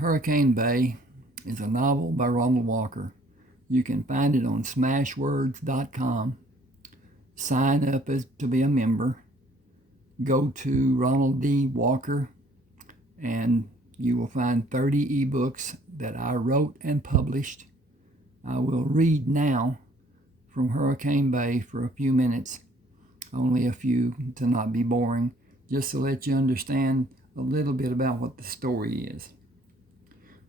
Hurricane Bay is a novel by Ronald Walker. You can find it on smashwords.com. Sign up to be a member. Go to Ronald D. Walker and you will find 30 ebooks that I wrote and published. I will read now from Hurricane Bay for a few minutes, only a few to not be boring, just to let you understand a little bit about what the story is.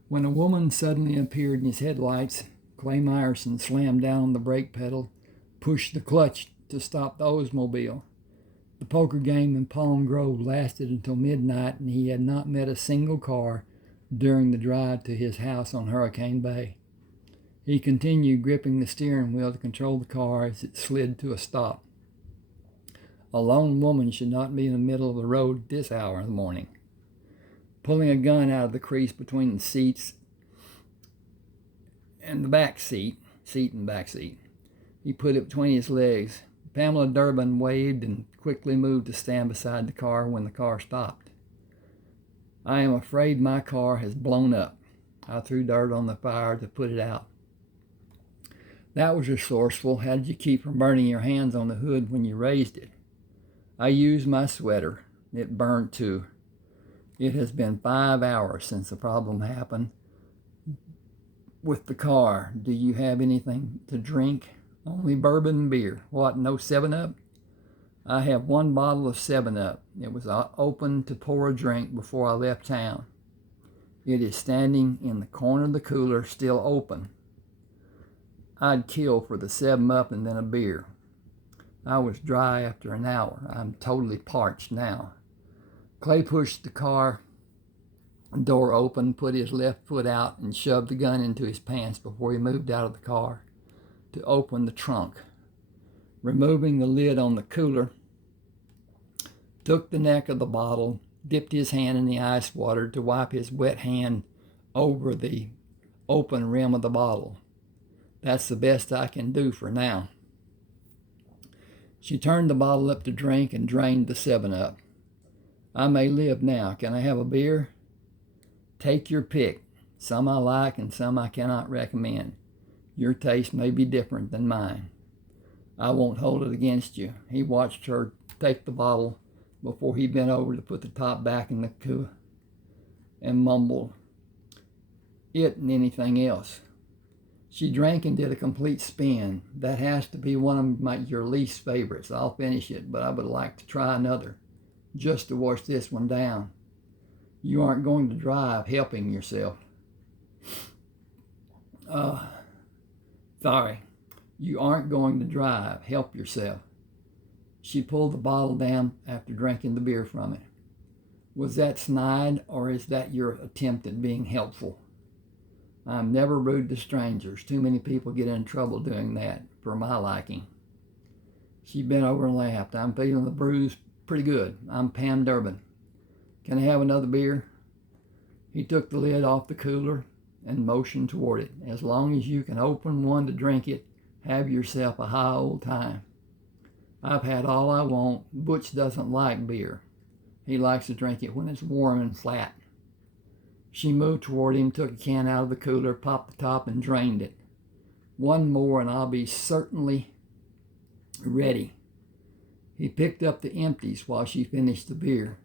When a woman suddenly appeared in his headlights, Clay Myerson slammed down on the brake pedal, pushed the clutch to stop the Oldsmobile. The poker game in Palm Grove lasted until midnight, and he had not met a single car during the drive to his house on Hurricane Bay. He continued gripping the steering wheel to control the car as it slid to a stop. A lone woman should not be in the middle of the road at this hour in the morning. Pulling a gun out of the crease between the seats and the back seat and back seat, he put it between his legs. Pam Durbin waved and quickly moved to stand beside the car when the car stopped. I am afraid my car has blown up. I threw dirt on the fire to put it out. That was resourceful. How did you keep from burning your hands on the hood when you raised it? I used my sweater. It burned too. It has been 5 hours since the problem happened with the car. Do you have anything to drink? Only bourbon and beer. What, no 7-Up? I have one bottle of 7-Up. It was open to pour a drink before I left town. It is standing in the corner of the cooler, still open. I'd kill for the 7-Up and then a beer. I was dry after an hour. I'm totally parched now. Clay pushed the car door open, put his left foot out, and shoved the gun into his pants before he moved out of the car to open the trunk. Removing the lid on the cooler, took the neck of the bottle, dipped his hand in the ice water to wipe his wet hand over the open rim of the bottle. That's the best I can do for now. She turned the bottle up to drink and drained the 7-Up. I may live now. Can I have a beer? Take your pick. Some I like and some I cannot recommend. Your taste may be different than mine. I won't hold it against you. He watched her take the bottle before he bent over to put the top back in the cooler and mumbled, "It and anything else." She drank and did a complete spin. That has to be one of your least favorites. I'll finish it, but I would like to try another, just to wash this one down. You aren't going to drive, helping yourself. Sorry. You aren't going to drive. Help yourself. She pulled the bottle down after drinking the beer from it. Was that snide, or is that your attempt at being helpful? I'm never rude to strangers. Too many people get in trouble doing that, for my liking. She bent over and laughed. I'm feeling the bruise pretty good. I'm Pam Durbin. Can I have another beer? He took the lid off the cooler and motioned toward it. As long as you can open one to drink it, have yourself a high old time. I've had all I want. Butch doesn't like beer. He likes to drink it when it's warm and flat. She moved toward him, took a can out of the cooler, popped the top, and drained it. One more and I'll be certainly ready. He picked up the empties while she finished the beer.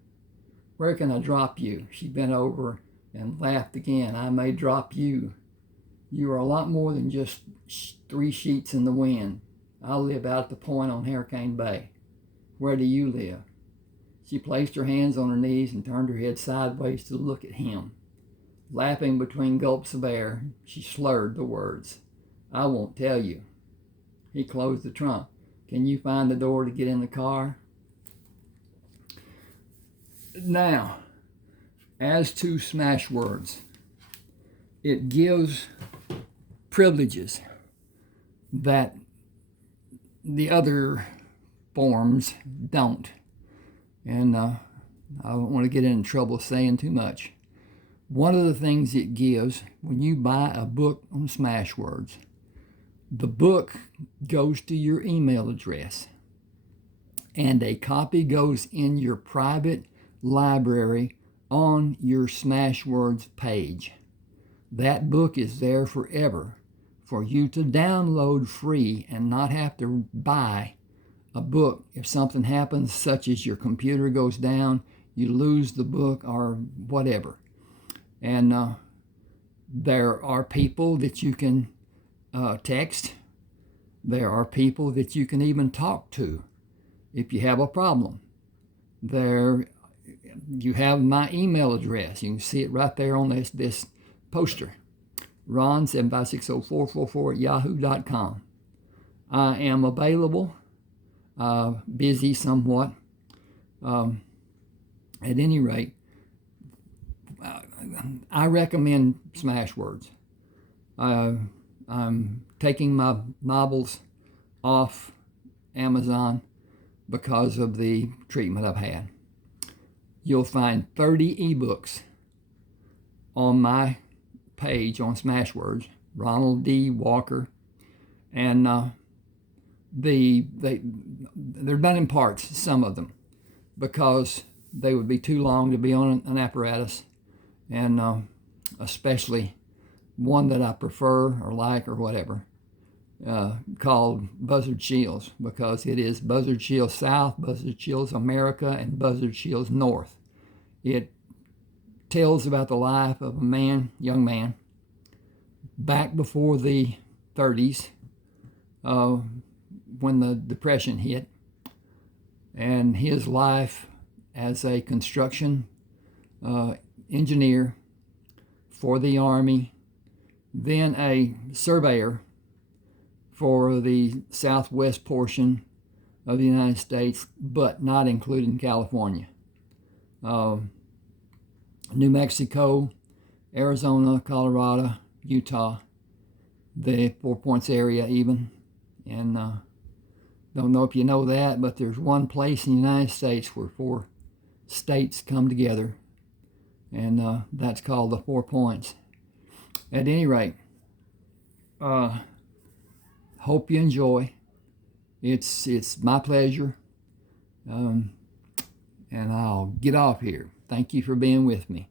Where can I drop you? She bent over and laughed again. I may drop you. You are a lot more than just 3 sheets in the wind. I live out at the point on Hurricane Bay. Where do you live? She placed her hands on her knees and turned her head sideways to look at him. Laughing between gulps of air, she slurred the words. I won't tell you. He closed the trunk. Can you find the door to get in the car? Now, as to smash words, it gives privileges that the other forms don't. And I don't want to get in trouble saying too much. One of the things it gives when you buy a book on smash words, the book goes to your email address and a copy goes in your private library on your Smashwords page. That book is there forever for you to download free and not have to buy a book. If something happens, such as your computer goes down, you lose the book or whatever. And there are people that you can text. There are people that you can even talk to if you have a problem. There, you have my email address. You can see it right there on this poster. Ron7560444@yahoo.com. I am available, busy somewhat. At any rate, I recommend Smashwords. I'm taking my novels off Amazon because of the treatment I've had. You'll find 30 eBooks on my page on Smashwords, Ronald D. Walker, and they're done in parts, some of them, because they would be too long to be on an apparatus, and especially one that I prefer or like or whatever, called Buzzard Shields, because it is Buzzard Shields South, Buzzard Shields America, and Buzzard Shields North. It tells about the life of a young man, back before the 30s, when the Depression hit, and his life as a construction engineer for the Army, then a surveyor for the southwest portion of the United States, but not including California. New Mexico, Arizona, Colorado, Utah, the 4 Points area even. And don't know if you know that, but there's one place in the United States where 4 states come together, and that's called the 4 Points. At any rate, hope you enjoy. It's my pleasure, and I'll get off here. Thank you for being with me.